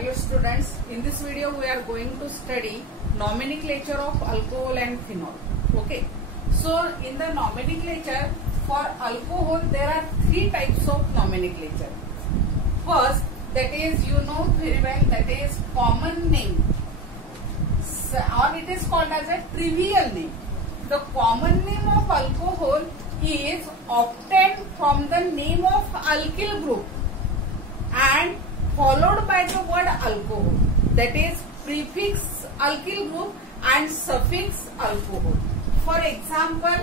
Hello students, in this video we are going to study nomenclature of alcohol and phenol. Okay, so in the nomenclature for alcohol there are three types of nomenclature. First, that is you know very well, that is common name, or it is called as a trivial name. The common name of alcohol is obtained from the name of alkyl group and followed by the word alcohol, that is prefix alkyl group and suffix alcohol. For example,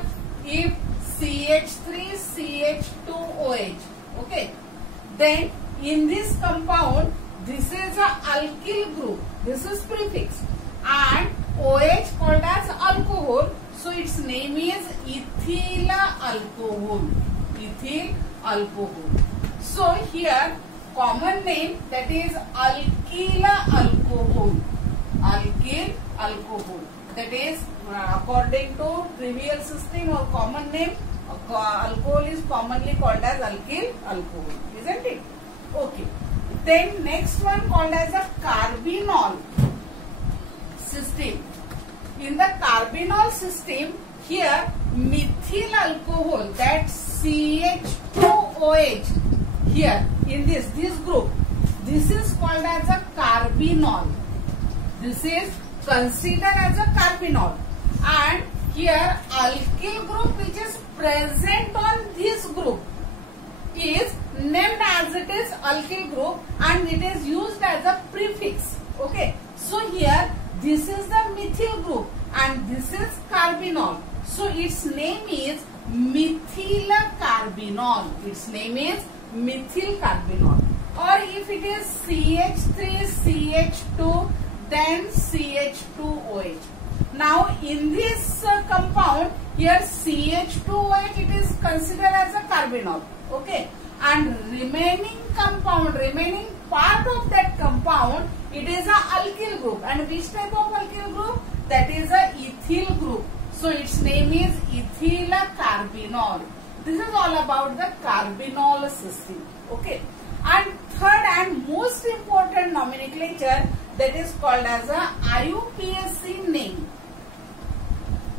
if CH3CH2OH, okay, then in this compound this is a alkyl group, this is prefix, and OH called as alcohol, so its name is ethyl alcohol, ethyl alcohol. So here common name, that is alkyl alcohol, alkyl alcohol, that is according to trivial system or common name, alcohol is commonly called as alkyl alcohol, isn't it? Okay, then next one called as a carbinol system. In the carbinol system, here methyl alcohol, that's CH2OH, here in this group, this is called as a carbinol. This is considered as a carbinol, and here alkyl group which is present on this group is named as it is alkyl group and it is used as a prefix. Okay, so here this is the methyl group and this is carbinol, so its name is methyl carbinol. Its name is methyl carbinol. Or if it is CH3CH2, then CH2OH. Now in this compound, here CH2OH, it is considered as a carbinol, okay, and remaining compound, remaining part of that compound, it is a alkyl group. And which type of alkyl group? That is a ethyl group, so its name is ethyl carbinol. This is all about the carbinol system, okay. And third and most important nomenclature, that is called as a IUPAC name.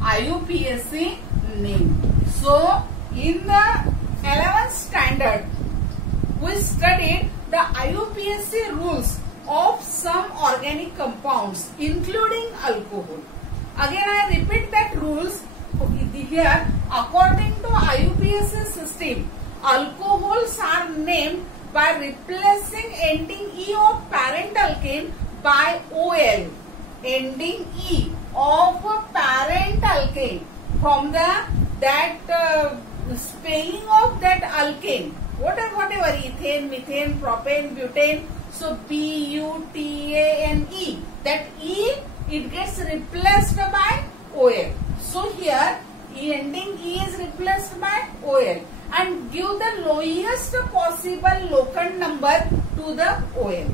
IUPAC name. So in the 11th standard, we studied the IUPAC rules of some organic compounds, including alcohol. Again, I repeat that rules. Here, according to IUPAC system, alcohols are named by replacing ending E of parent alkane by OL, ending E of parent alkane from the spelling of that alkane, whatever, ethane, methane, propane, butane, so BUTANE, that E, it gets replaced by OL. So here ending E is replaced by OL and give the lowest possible locant number to the OL.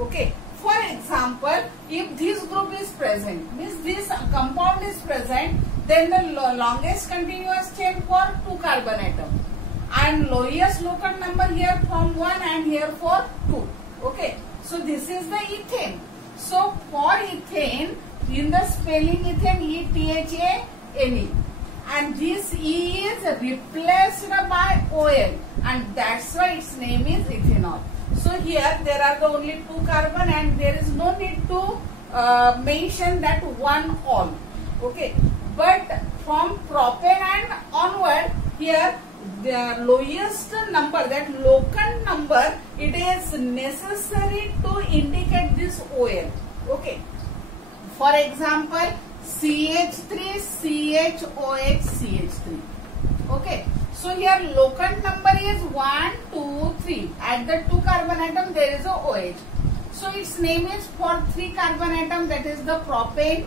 Okay. For example, if this group is present, means this compound is present, then the longest continuous chain for 2 carbon atom and lowest locant number here from 1 and here for 2. Okay. So this is the ethane. So for ethane, in the spelling ethane, ETHANE, and this E is replaced by OL and that's why its name is ethanol. So here there are the only 2 carbon and there is no need to mention that one all. Okay, but from propane and onward, here the lowest number, that locant number, it is necessary to indicate this OL. Okay, for example, CH3CHOH CH3. Okay, so here locant number is 1, 2, 3. At the 2 carbon atom there is a OH. So its name is for 3 carbon atom, that is the propane.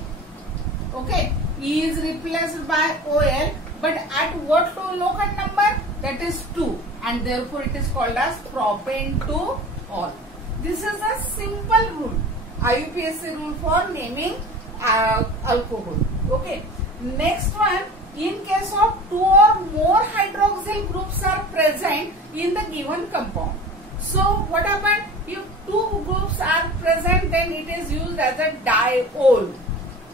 Okay, E is replaced by OL, but at what locant number? That is 2, and therefore it is called as propane 2 all. This is a simple rule, IUPAC rule for naming alcohol. Okay, next one, in case of 2 or more hydroxyl groups are present in the given compound. So what happened? If 2 groups are present, then it is used as a diol.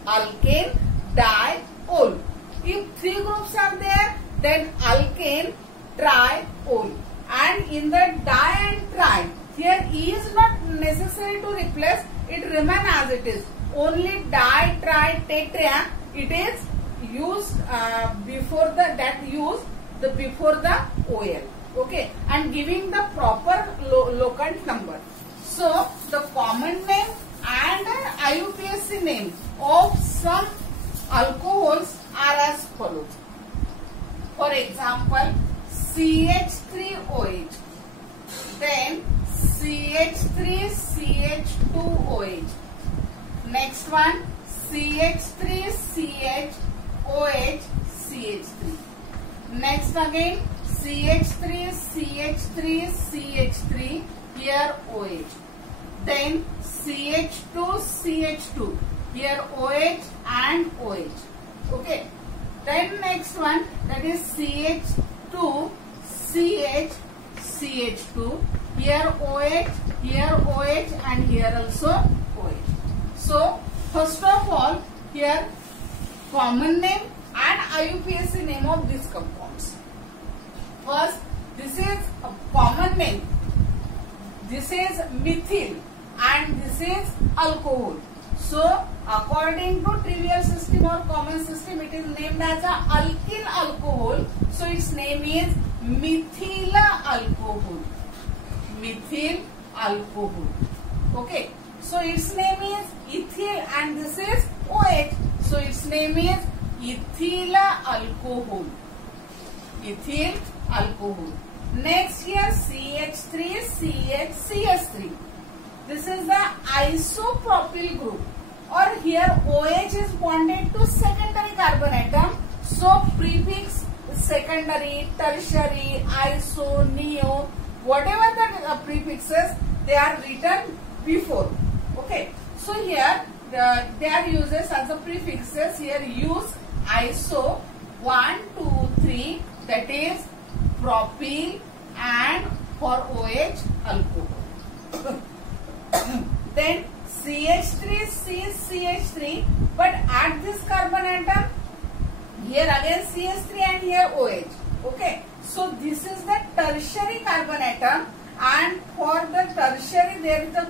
Alkane, diol. If 3 groups are there, then alkane, triol. And in the di and tri, here E is not necessary to replace, it remains as it is. Only di, tri, tetra, it is used before the OL. Okay, and giving the proper locant number. So the common name and IUPAC name of some alcohols are as follows. For example, CH3OH, then CH3CH2OH. Next one, CH3CHOH, CH3. Next again, CH3CH3CH3, here OH. Then CH2CH2, here OH and OH. Okay. Then next one, that is CH2CH2, here OH, and here also OH. So first of all, here common name and IUPAC name of these compounds. First, this is a common name. This is methyl and this is alcohol. So according to trivial system or common system, it is named as a alkyl alcohol. So its name is methyl alcohol. Methyl alcohol. Okay. So its name is ethyl and this is OH. So its name is ethyl alcohol. Ethyl alcohol. Next here CH3CH3. This is the isopropyl group. Or here OH is bonded to secondary carbon atom. So prefix secondary, tertiary, iso, neo, whatever the prefixes, they are written before. Okay. So here they are uses as the prefixes. Here use iso 1, 2, 3, that is propyl, and for OH alcohol. Then CH3CH3, but at this carbon atom, here again CH3 and here OH. Okay. So this is the tertiary carbon atom, and for the tertiary there is a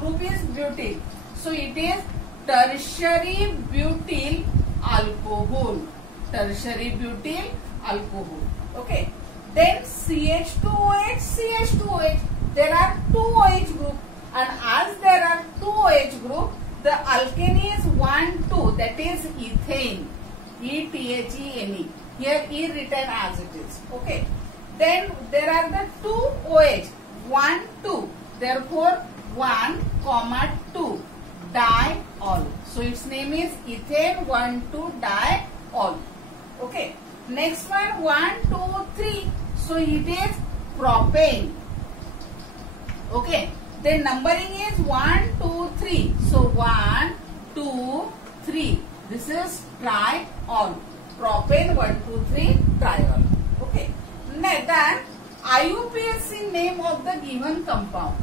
group is butyl. So it is tertiary butyl alcohol. Tertiary butyl alcohol. Okay. Then CH2OH, CH2OH. There are 2 OH group, and as there are 2 OH group, the alkane is 1, 2. That is ethane. ETHENE. Here E written as it is. Okay. Then there are the 2 OH. 1, 2. Therefore 1, 2. Diol. So its name is ethane 1, 2 diol. Okay. Next one 1, 2, 3. So it is propane. Okay. Then numbering is 1, 2, 3. So 1, 2, 3. This is triol. Propane 1, 2, 3 triol. Okay. Then IUPAC name of the given compound.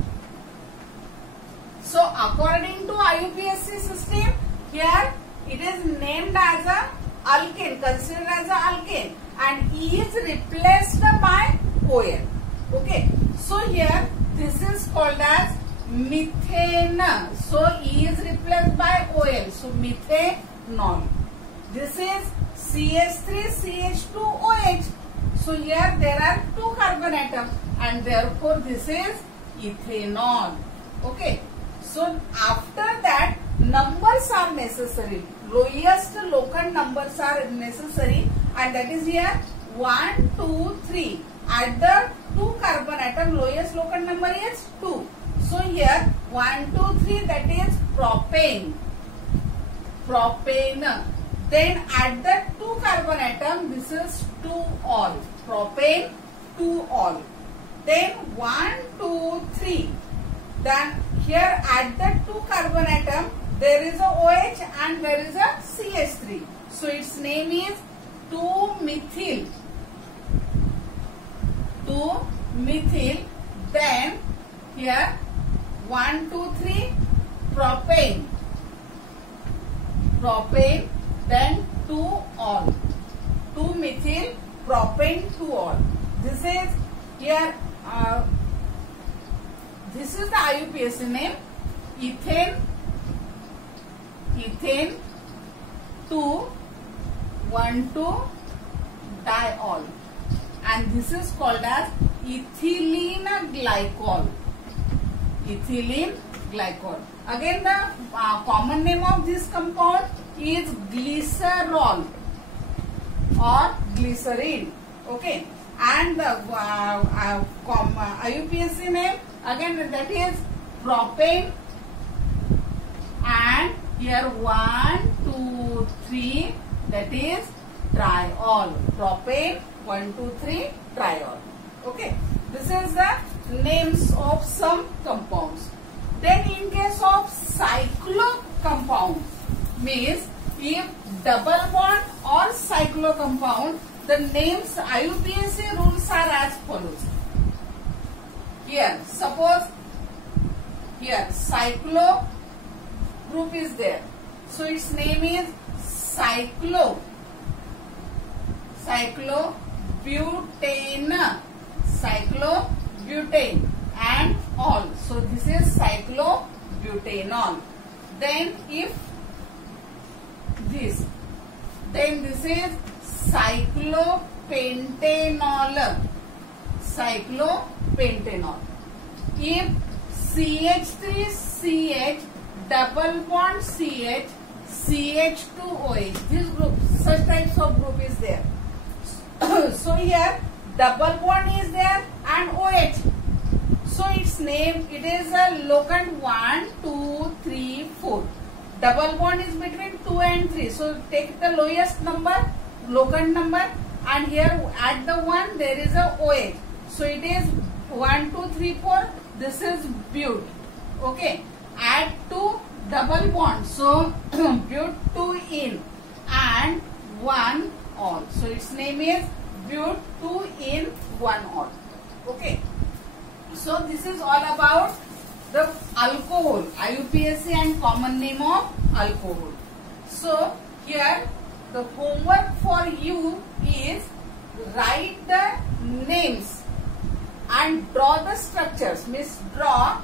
So according to IUPAC system, here it is named as a alkane, considered as a alkane, and E is replaced by OL. Okay. So here this is called as methane. So E is replaced by OL. So methanol. This is CH3CH2OH. So here there are 2 carbon atoms, and therefore this is ethanol. Okay. So after that, numbers are necessary. Lowest locant numbers are necessary, and that is here 1, 2, 3. At the 2 carbon atom, lowest locant number is 2. So here 1, 2, 3, that is propane. Propane. Then at the 2 carbon atom, this is 2-ol. Propane 2-ol. Then 1, 2, 3. Then here at the 2 carbon atom, there is a OH and there is a CH3. So its name is 2-methyl. 2-methyl. Then here 1, 2, 3. propane, propane, then 2-ol, 2-methyl propane 2-ol. This is here, this is the IUPAC name, ethane, ethane 2,1,2-diol, and this is called as ethylene glycol, ethylene glycol. Again, the common name of this compound is glycerol or glycerine. Okay, and the IUPAC name again, that is propane, and here 1, 2, 3, that is triol, propane 1, 2, 3 triol. Okay, this is the names of some compounds. Then in case of cyclo compound, means if double bond or cyclo compound, the names IUPAC rules are as follows. Here, suppose here cyclo group is there, so its name is cyclobutane, cyclobutane and all. So this is cyclobutanol. Then if this, then this is cyclopentanol, cyclopentanol. If CH3CH double bond CH, CH2OH, this group, such types of group is there. So here double bond is there and OH. So its name, it is a locant 1, 2, 3, 4. Double bond is between 2 and 3. So take the lowest number, locant number, and here at the 1 there is a OH. So it is 1, 2, 3, 4. This is but. Okay. Add 2 double bond. So but 2 in and 1 all. So its name is but 2 in 1 all. Okay. So this is all about the alcohol, IUPAC and common name of alcohol. So here the homework for you is write the names and draw the structures. Means draw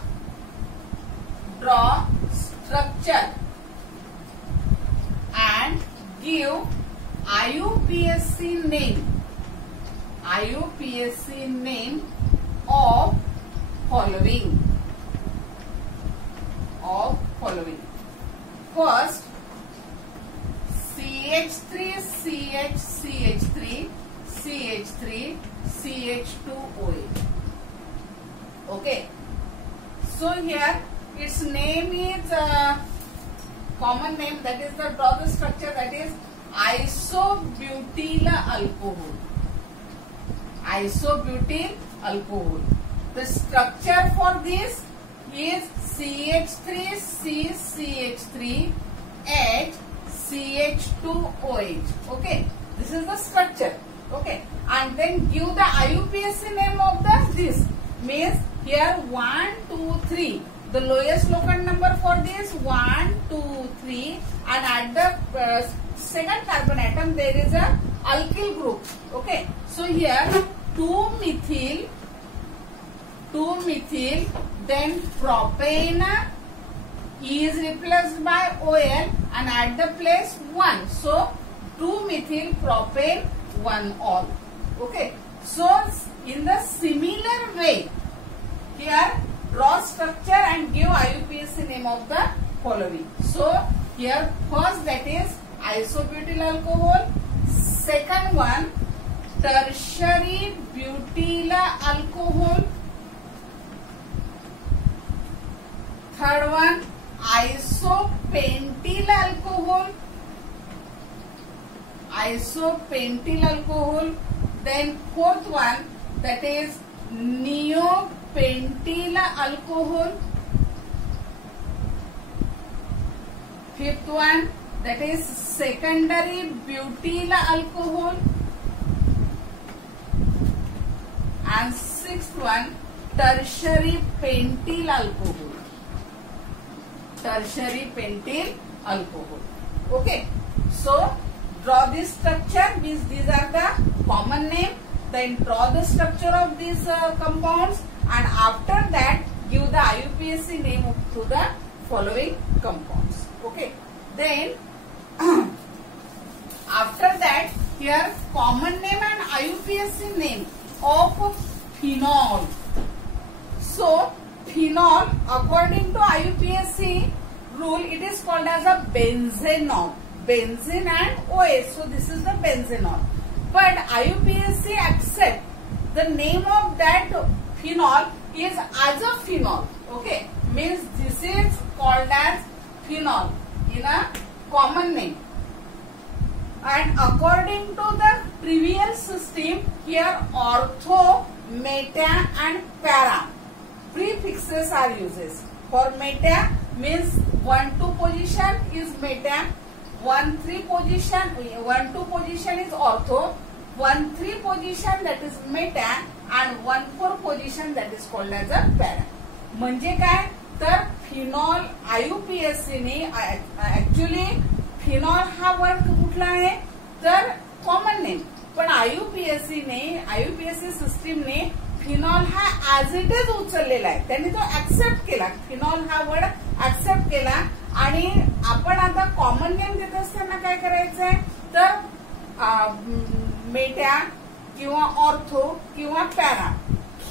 structure and give IUPAC name of following. First, CH3CH, CH3, CH2OH. Okay. So here its name is common name, that is the draw the structure, that is isobutyl alcohol. Isobutyl alcohol. The structure for this is CH3CCH3H CH2OH. Okay, this is the structure. Okay, and then give the IUPAC name of this. Means here 1, 2, 3. The lowest locant number for this 1, 2, 3, and at the second carbon atom there is a alkyl group. Okay, so here 2-methyl, then propane is replaced by OL and at the place 1. So 2-methyl propane 1-ol. Okay, so in the similar way, here draw structure and give IUPAC name of the following. So here first, that is isobutyl alcohol. Second one, tertiary butyl alcohol. Third one, isopentyl alcohol. Then fourth one, that is neopentyl alcohol. Fifth one, that is secondary butyl alcohol. And sixth one, tertiary pentyl alcohol. tertiary pentyl alcohol. Okay, so draw this structure, means these are the common name. Then draw the structure of these compounds, and after that give the IUPAC name to the following compounds. Okay, then after that here common name and IUPAC name of phenol. So phenol, according to IUPAC rule, it is called as a benzenol. Benzene and OH. So this is the benzenol. But IUPAC accept the name of that phenol is as a phenol. Okay, means this is called as phenol in a common name. And according to the previous system, here ortho, meta and para prefixes are used. For meta means 1-2 position is meta, 1-3 position, 1-2 position is ortho, 1-3 position that is meta, and 1-4 position that is called as a para. म्हणजे काय तर phenol IUPAC ने actually phenol हा word कुठला आहे तर common name, पण IUPAC system ने फिनॉल हा ऍज इट इज उचललेला आहे. त्यांनी तो ऍक्सेप्ट केला, फिनॉल हा वर्ड ऍक्सेप्ट केला. आणि आपण आता कॉमन नेम देत असताना काय करायचंय तर मेटा किंवा ऑर्थो किंवा पॅरा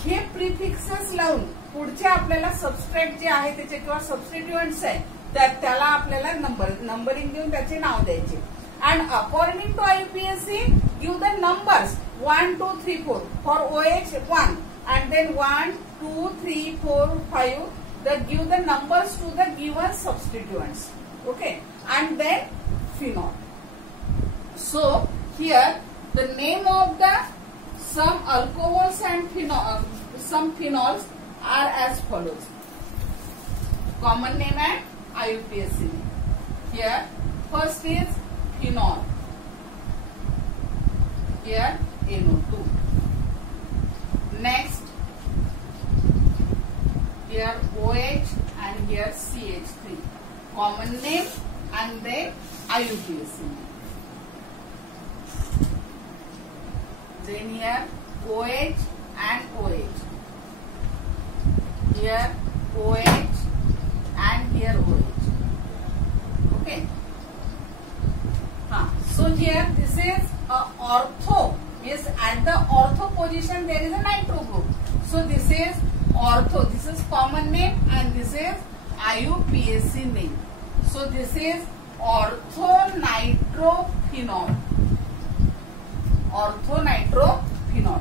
हे प्रिफिक्सेस लावून पुढचे आपल्याला सबस्ट्रॅक्ट जे आहे त्याचे किंवा सबस्टिट्युएंट्स आहे तर त्याला आपल्याला नंबरिंग देऊन त्याचे नाव द्यायचे. And according to IUPAC, give the numbers 1, 2, 3, 4 for OH 1, and then 1, 2, 3, 4, 5. Then give the numbers to the given substituents. Okay, and then phenol. So here the name of the some alcohols and phenol, some phenols are as follows. Common name and IUPAC name. Here first is phenol. Here NO2. Next here OH and here CH3. Common name and then IUPAC name. Then here OH and OH. Here OH and here OH. Okay. So here this is ortho, means at the ortho position there is a nitro group. So this is ortho, this is common name and this is IUPAC name. So this is orthonitrophenol. Orthonitrophenol.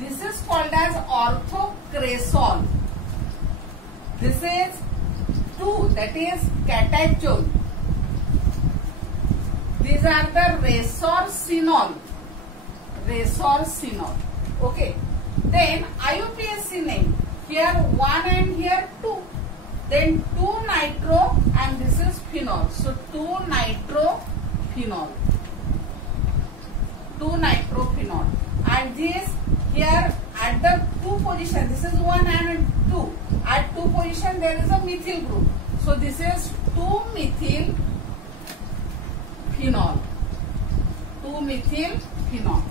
This is called as orthocresol. This is 2, that is catechol. These are the resorcinol. Okay. Then IUPAC name. Here 1 and here 2. Then 2-nitro and this is phenol. So 2-nitrophenol. 2-nitrophenol. And this here at the 2 position, this is 1 and 2. At 2 position there is a methyl group. So this is 2-methyl phenol. 2-methyl phenol.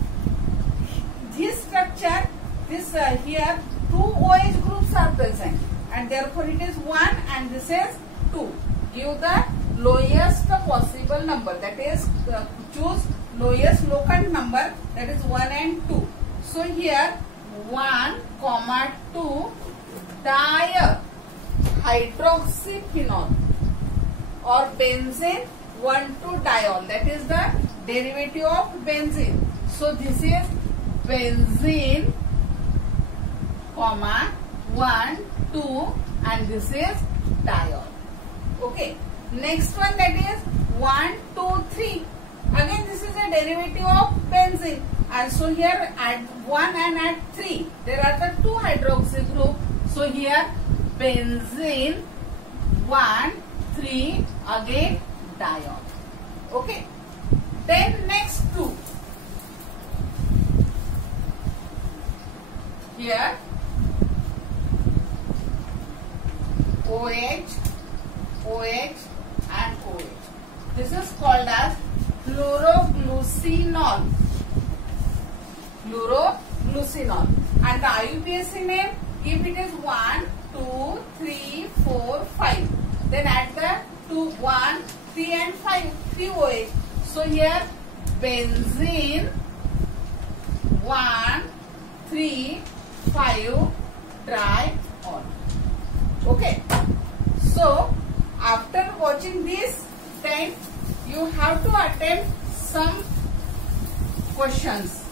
This structure, this here 2 OH groups are present and therefore it is 1 and this is 2. Give the lowest possible number, that is choose lowest locant number, that is 1 and 2. So here 1, 2 dihydroxyphenol or benzene 1,2-diol, that is the derivative of benzene. So this is benzene, 1, 2 and this is diol. Okay. Next one, that is 1, 2, 3. Again this is a derivative of benzene. And so here at 1 and at 3 there are the 2 hydroxy group. So here benzene 1, 3 again diol. Okay. Then next 2. Here OH OH and OH. This is called as fluoroglucinol. Fluoroglucinol. And the IUPAC name, if it is 1, 2, 3, 4, 5, then add the 2, 1, 3 and 5, 3 OH. So here benzene 1, 3, 5 triol. Okay. So after watching this, then you have to attempt some questions.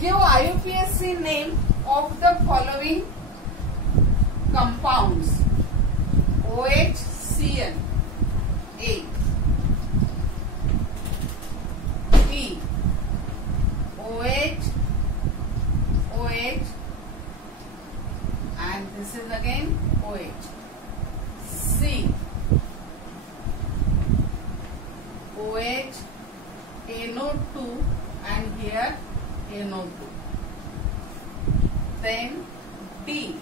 Give IUPAC name of the following compounds. OHCN A, B, OH, OH, and this is again OH. C, OH, NO2, and here NO2. Then D,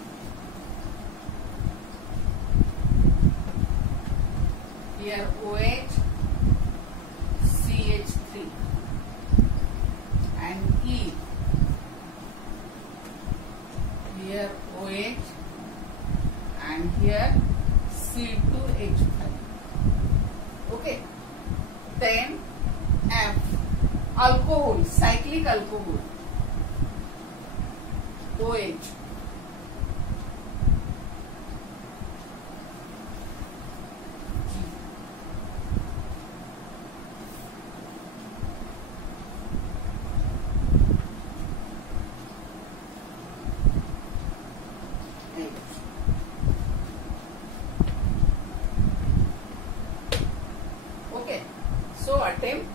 here OH, CH3, and E, here OH, and here C2H5. Okay. Then F, alcohol, cyclic alcohol, OH. Okay, so attempt